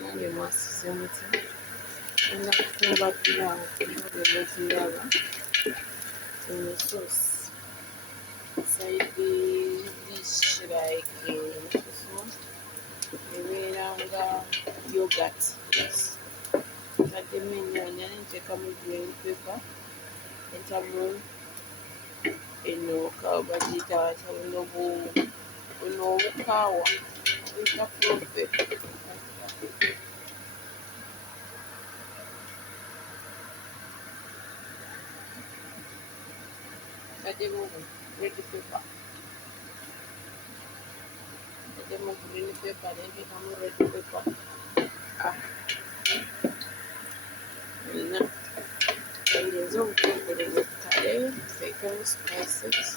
nange mwasize muti ngenda kufumba piraawo nga bwe muziraba zino sauce side dish like enfufu ebeera nga yogurt. Yes, ntaddemu ennyaanya nteekamu green pepper, ntamu eno kaawa bagiyita batya buno obukaawa buyita profe. Ntaddemu red pepper, ntaddemu green pepper nenteekamu red pepper. Nina ngenze obutungulu mu ttale nteekemu spices,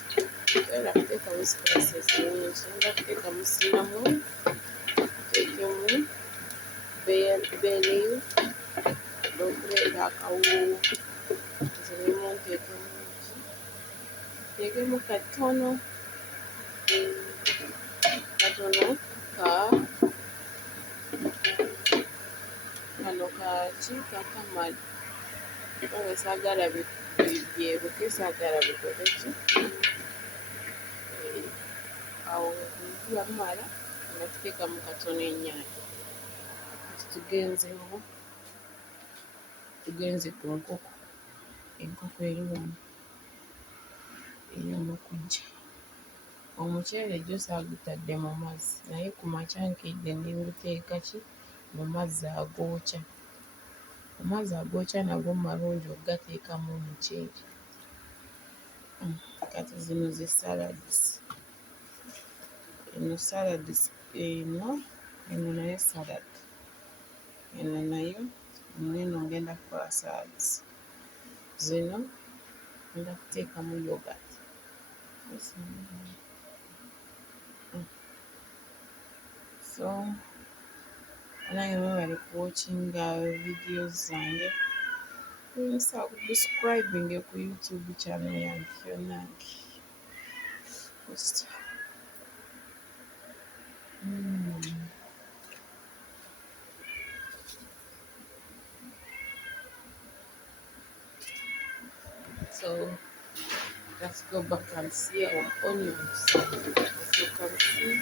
toyagala kuteekamu spices nnyingi, ngenda kuteekamu cinnamon, nteekemu bay leaf, okuleeta akawoowo, nziremu nteekemu ki, nteekemu katono kano kakamali oba saagala byeruke, saagala bikoze ki. Awo bwebamala nga tuteekamu katono ennyaanya. Tugenze ku nkoko, enkoko eri wano eyama kujja. Omuceere gyo saagutadde mu mazzi naye ku makya nkedde ne nguteeka ki mu mazzi agookya. Amazzi agookya nago malungi okugateekamu omuceere. Kati zino ze salads, eno nayo salad, eno nayo eno ngenda kukola salads. Zino ngenda kuteekamu yogurt. So nange mwebale kuwatchinga videos zange, subscribing ku YouTube channel yange yonnange. So let's go back and see our onions. As you can see,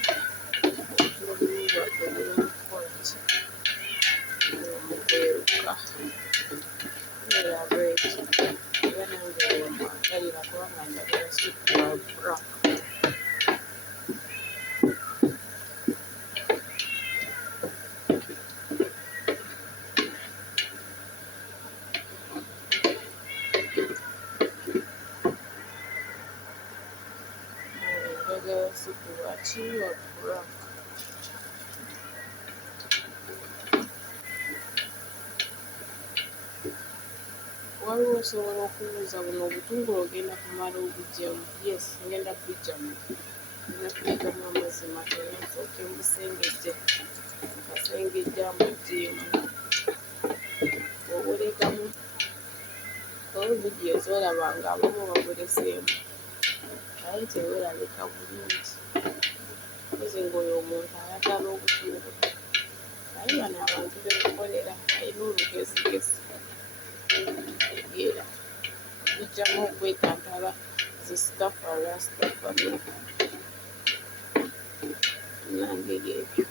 waliwo osobola okubuuza buno obutungulu ogenda kumala obuggyamu. Yes, ngenda kubiggyamu. Ngenda kuteekamu amazzi matono nsooke mbusengejje. Nkasengejja mbuggyemu. Obuleekamu oba vidiyo z'olaba ng'abamu babuleseemu naye teweerabika bulungi. Mpozi ng'oyo omuntu ayagala obutungulu. Naye bano abantu be tukolera alina olugezigezi. Tegeera okugyamu okwetantala zisitafalastafano nangeri ebyo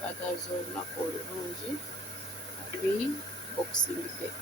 bagaaza olunaku olulungi boxing day.